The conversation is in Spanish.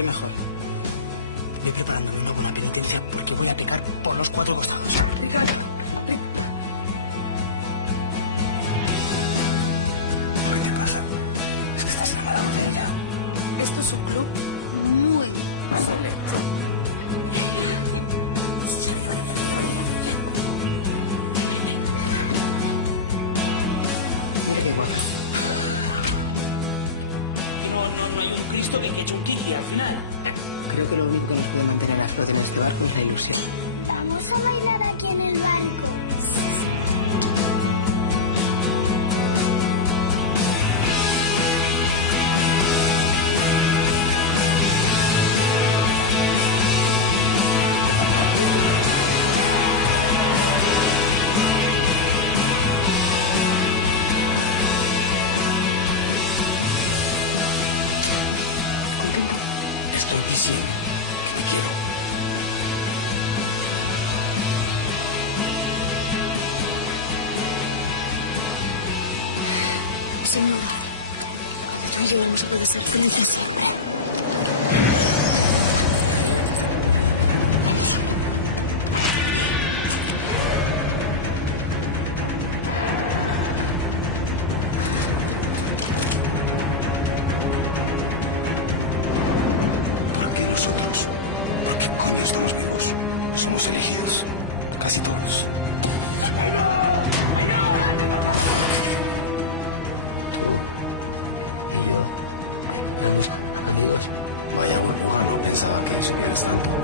Qué mejor. Estoy preparándome una buena penitencia porque voy a pecar por los 4 costados. Vete a casa. Es que estás enamorado ya. Esto es un club muy selecto. Esto que he hecho un kiki y al final. Creo que lo único que nos puede mantener a flote nuestro arco es la ilusión. Vamos a bailar aquí en el barco. Señora, no debemos obedecer felices siempre. Porque nosotros, porque coño estamos vivos, somos elegidos, casi todos. Amigos, vaya coño, no pensaba que eso iba a estar.